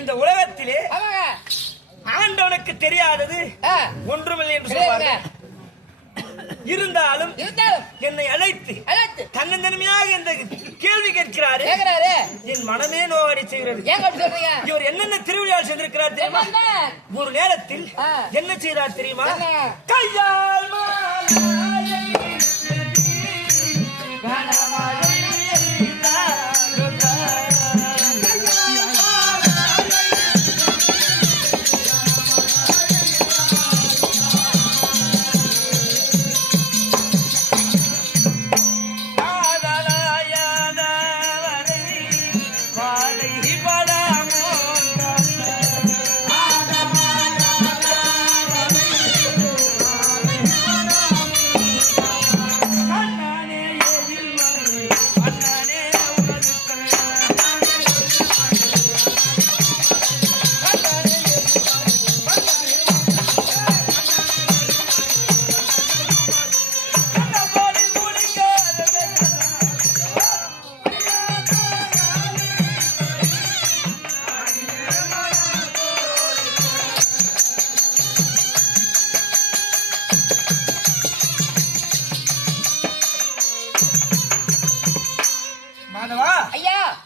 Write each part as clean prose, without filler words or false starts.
இந்த உலகத்திலே ஆண்டவனுக்கு தெரியாதது ஒன்றுமில்லை என்று சொல்வார்கள். இருந்தாலும் என்னை அழைத்து தன்னந்தனிமையாக இந்த கேள்வி கேட்கிறாரு. என் மனமே நோவடி செய்கிறது. இவர் என்னென்ன திருவிழா செய்திருக்கிறார் தெரியுமா? ஒரு நேரத்தில் என்ன செய்தார் தெரியுமா? கையால்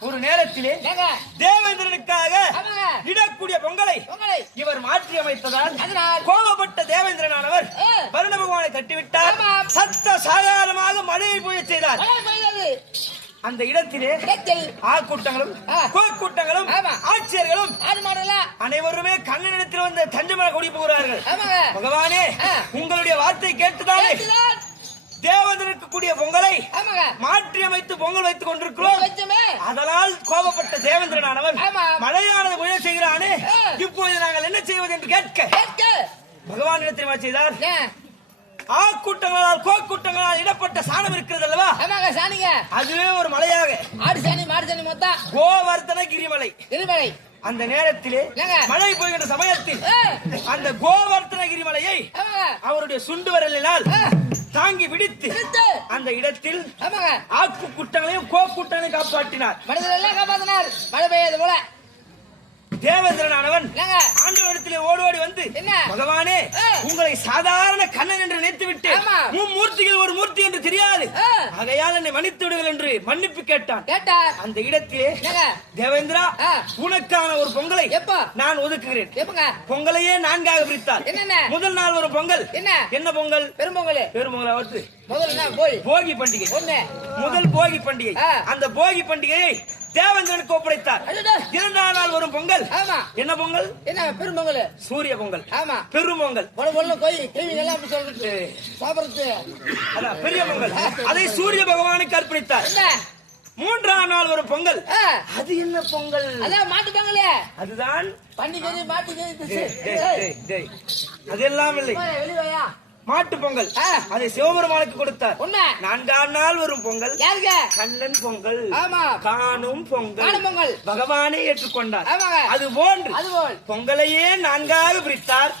ஒரு நேரத்திலே தேவேந்திரனுக்காக இடக்கூடிய பொங்கலை இவர் மாற்றி அமைத்ததால் கோபப்பட்ட தேவேந்திரனானவர் வருண பகவானை தட்டிவிட்டார். சத்த சாதாரணமாக மழையை பொழிய செய்தார். அந்த இடத்திலே ஆக்கூட்டங்களும் கோக்கூட்டங்களும் ஆட்சியர்களும் அனைவருமே கண்ணனிடத்தில் வந்து தஞ்சமர குடி போகிறார்கள். பகவானே, உங்களுடைய வார்த்தை கேட்டுதானே தேவதற்கு கூடிய பொங்கலை மாற்றி அமைத்து பொங்கல் வைத்துக் கொண்டிருக்கிறோம். அதனால் கோபப்பட்ட தேவேந்திரனானவன் மழையானது உயர் செய்கிறானே, இப்பொழுது நாங்கள் என்ன செய்வது என்று கேட்க பகவான் இடத்தில் செய்தார். ஆக்கூட்டங்களால் கோக்கூட்டங்களால் இடப்பட்ட சாணம் இருக்கிறது அல்லவா? அதுவே ஒரு மலையாக கோவர்த்தன கிரிமலை. அந்த நேரத்திலே மழை போகின்ற சமயத்தில் அந்த கோவர்த்தனகிரி மலையை அவருடைய சுண்டு வரலினால் தாங்கி விடுத்து அந்த இடத்தில் ஆக்கு கூட்டங்களையும் கோக்கூட்டங்களையும் காப்பாற்றினார். மழை பெய்யாது போல தேவேந்திரனானவன் ஆண்டவனிடத்திலே ஓடோடி வந்து, பகவானே, உங்களை சாதாரண கண்ணன் என்று நினைத்துவிட்டு மூர்த்திகள் ஒரு மூர்த்தி என்று தெரியாது, ஆகையால் என்னை மன்னித்து விடுங்கள் என்று மன்னிப்பு கேட்டான். அந்த இடத்திலே தேவேந்திரா, உனக்கான ஒரு பொங்கலை நான் ஒதுக்குகிறேன். பொங்கலையே நான்காக பிரித்தார். முதல் நாள் ஒரு பொங்கல். என்ன பொங்கல்? பெரும்பொங்கல். போகி பண்டிகை. முதல் போகி பண்டிகை. அந்த போகி பண்டிகையை தேவேந்திரனுக்கு ஒப்படைத்தார். இரண்டாம் நாள் வரும் பொங்கல். என்ன பொங்கல்? பெரும்பொங்கல். சூரிய பொங்கல். பெரும்பொங்கல். பெரிய பொங்கல். அதை சூரிய பகவானுக்கு அர்ப்பணித்தார். மூன்றாம் நாள் வரும் பொங்கல். அது என்ன பொங்கல்? மாட்டு பொங்கல். அதுதான் அதெல்லாம் இல்லை, மாட்டு பொங்கல். அதை சிவபெருமானுக்கு கொடுத்தார். நான்காம் நாள் வரும் பொங்கல் கண்ணன் பொங்கல், காணும் பொங்கல். பகவானை ஏற்றுக்கொண்டார். அது போன்று பொங்கலையே நான்காக பிரித்தார்.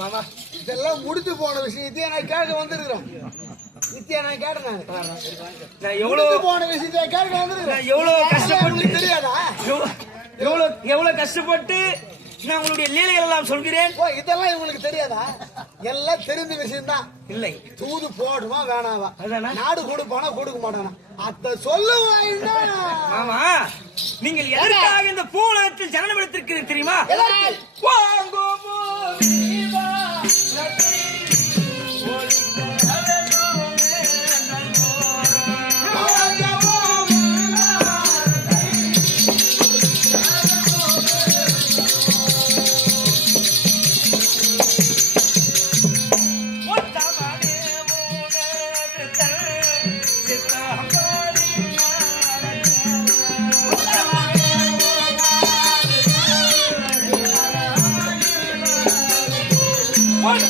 மாமா, இதெல்லாம் முடித்து போன விஷயத்தையே நான் கேட்க வந்திருக்கிறோம். நான் கேட்டேன், எவ்வளவு போன விஷயத்தை கேட்க வந்திருக்கிறேன். எவ்வளவு கஷ்டப்பட்டு தெரியாதா? எவ்வளவு கஷ்டப்பட்டு நான் உங்களுடைய லீலைகள் எல்லாம் சொல்கிறேன். இதெல்லாம் இவங்களுக்கு தெரியாதா? எல்லாம் தெரிந்த விஷயம் தான். இல்லை, தூது போடுமா வேணாவா, நாடு கொடுப்பானா கொடுக்க மாட்டானா, அத சொல்லுவாங்க. ஆமா, நீங்கள் எதற்காக இந்த பூலகத்தில் ஜனனம் எடுத்திருக்கிறது தெரியுமா? One